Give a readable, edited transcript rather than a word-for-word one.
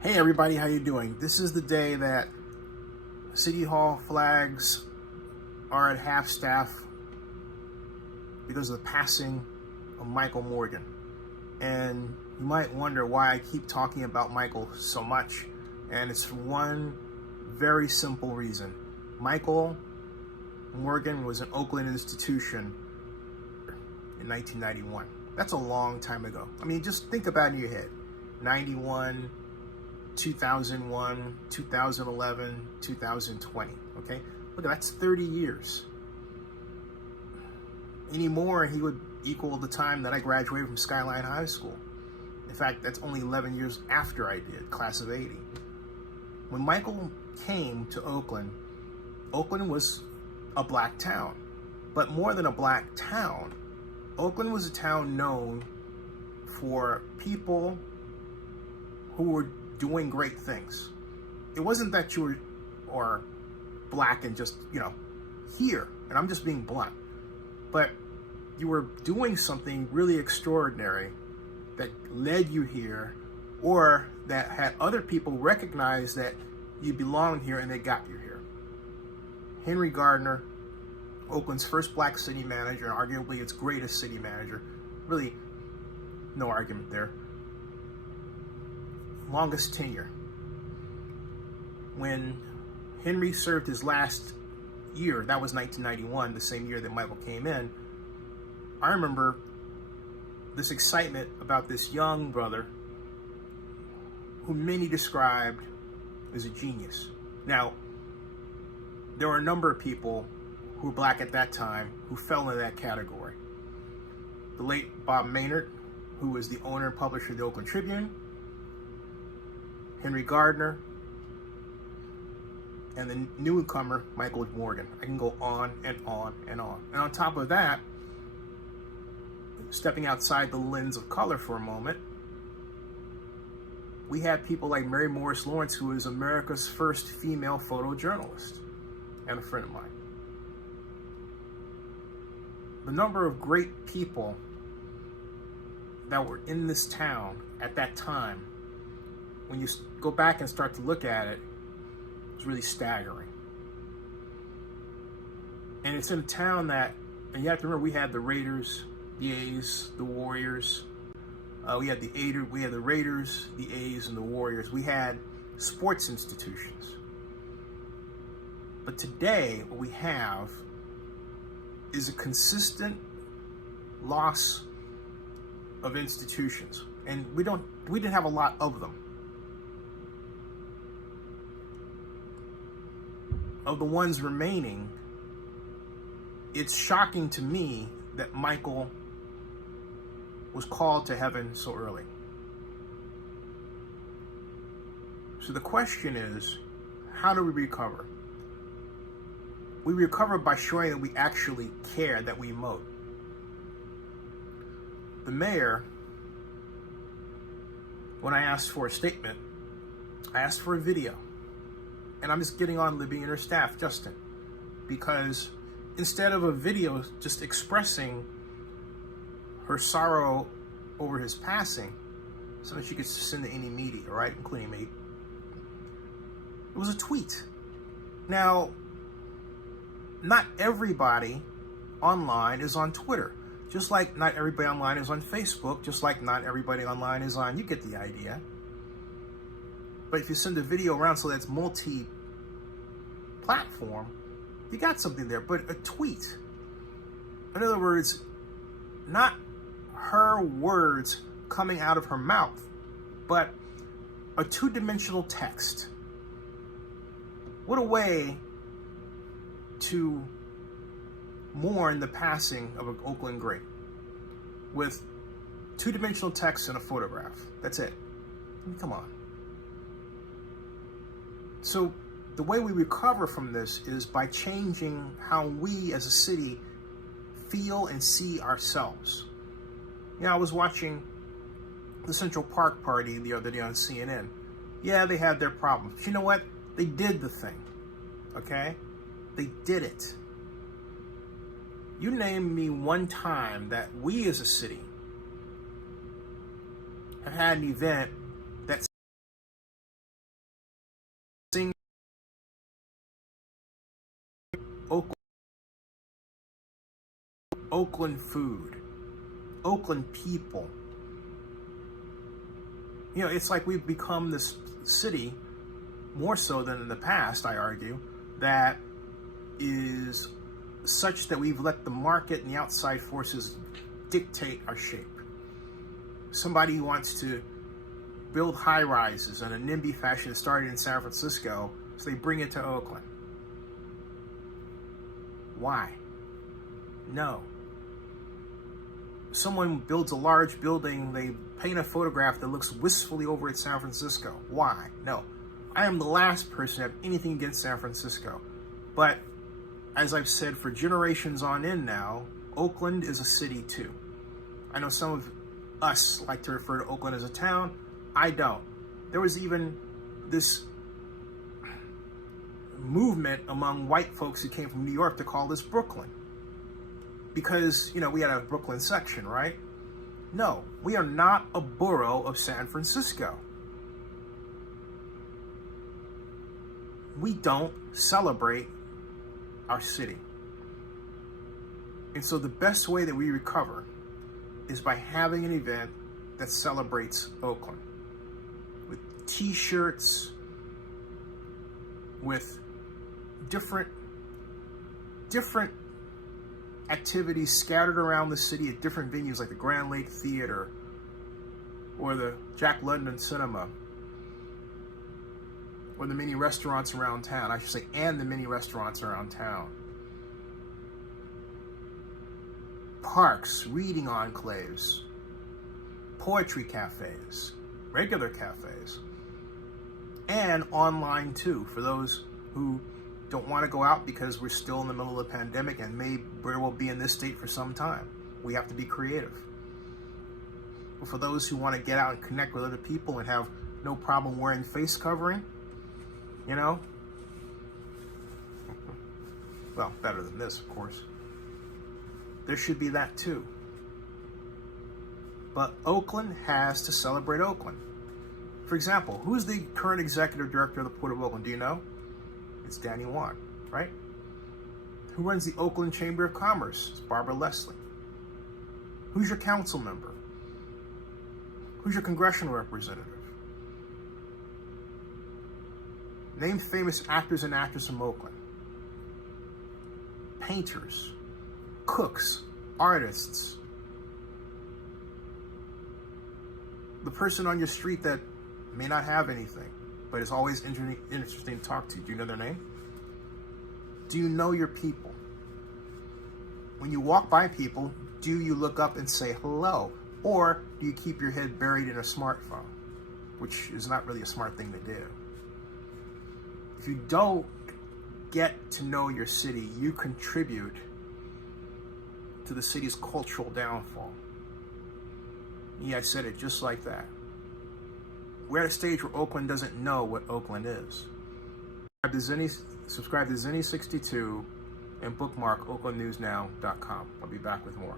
Hey everybody, how you doing? This is the day that City Hall flags are at half-staff because of the passing of Michael Morgan. And you might wonder why I keep talking about Michael so much. And it's for one very simple reason. Michael Morgan was an Oakland institution in 1991. That's a long time ago. I mean, just think about it in your head. 91, 2001, 2011, 2020, okay? Look, that's 30 years. Anymore, he would equal the time that I graduated from Skyline High School. In fact, that's only 11 years after I did, class of 80. When Michael came to Oakland, Oakland was a black town. But more than a black town, Oakland was a town known for people who were doing great things. It wasn't that you were black and just, here, and I'm just being blunt, but you were doing something really extraordinary that led you here, or that had other people recognize that you belonged here and they got you here. Henry Gardner, Oakland's first black city manager, and arguably its greatest city manager, really no argument there. Longest tenure. When Henry served his last year, that was 1991, the same year that Michael came in, I remember this excitement about this young brother who many described as a genius. Now, there were a number of people who were black at that time who fell into that category. The late Bob Maynard, who was the owner and publisher of the Oakland Tribune, Henry Gardner, and the newcomer, Michael Morgan. I can go on and on and on. And on top of that, stepping outside the lens of color for a moment, we had people like Mary Morris Lawrence, who was America's first female photojournalist and a friend of mine. The number of great people that were in this town at that time, when you go back and start to look at it, it's really staggering. And it's in a town that, and you have to remember, we had the Raiders, the A's, the Warriors. We had the Raiders, the A's, and the Warriors. We had sports institutions. But today, what we have is a consistent loss of institutions. And we didn't have a lot of them. Of the ones remaining, it's shocking to me that Michael was called to heaven so early. So the question is, how do we recover? We recover by showing that we actually care, that we emote. The mayor, when I asked for a statement, I asked for a video. And I'm just getting on Libby and her staff, Justin, because instead of a video just expressing her sorrow over his passing, so that she could send to any media, right, including me, it was a tweet. Now, not everybody online is on Twitter, just like not everybody online is on Facebook, just like not everybody online is on, you get the idea. But if you send a video around so that's multi-platform, you got something there. But a tweet, in other words, not her words coming out of her mouth, but a two-dimensional text. What a way to mourn the passing of an Oakland great, with two-dimensional text and a photograph. That's it. I mean, come on. So the way we recover from this is by changing how we as a city feel and see ourselves. I was watching the Central Park party the other day on CNN. Yeah, they had their problems. But you know what? They did the thing, okay? They did it. You name me one time that we as a city have had an event Oakland food, Oakland people. You know, it's like we've become this city, more so than in the past, I argue, that is such that we've let the market and the outside forces dictate our shape. Somebody who wants to build high-rises in a NIMBY fashion that started in San Francisco, so they bring it to Oakland. Why? No. Someone builds a large building, they paint a photograph that looks wistfully over at San Francisco. Why? No. I am the last person to have anything against San Francisco. But, as I've said for generations on in now, Oakland is a city too. I know some of us like to refer to Oakland as a town. I don't. There was even this movement among white folks who came from New York to call this Brooklyn. Because, you know, we had a Brooklyn section, right? No, we are not a borough of San Francisco. We don't celebrate our city. And so the best way that we recover is by having an event that celebrates Oakland. With t-shirts, with different activities scattered around the city at different venues like the Grand Lake Theater or the Jack London Cinema or the many restaurants around town. I should say, and the many restaurants around town. Parks, reading enclaves, poetry cafes, regular cafes, and online too, for those who don't want to go out because we're still in the middle of the pandemic and may very well be in this state for some time. We have to be creative. But for those who want to get out and connect with other people and have no problem wearing face covering, you know, well, better than this, of course. There should be that too. But Oakland has to celebrate Oakland. For example, who's the current executive director of the Port of Oakland? Do you know? It's Danny Wan, right? Who runs the Oakland Chamber of Commerce? It's Barbara Leslie. Who's your council member? Who's your congressional representative? Name famous actors and actresses from Oakland. Painters, cooks, artists. The person on your street that may not have anything, but it's always interesting to talk to. Do you know their name? Do you know your people? When you walk by people, do you look up and say hello? Or do you keep your head buried in a smartphone? Which is not really a smart thing to do. If you don't get to know your city, you contribute to the city's cultural downfall. Yeah, I said it just like that. We're at a stage where Oakland doesn't know what Oakland is. Subscribe to Zenny62 and bookmark oaklandnewsnow.com. I'll be back with more.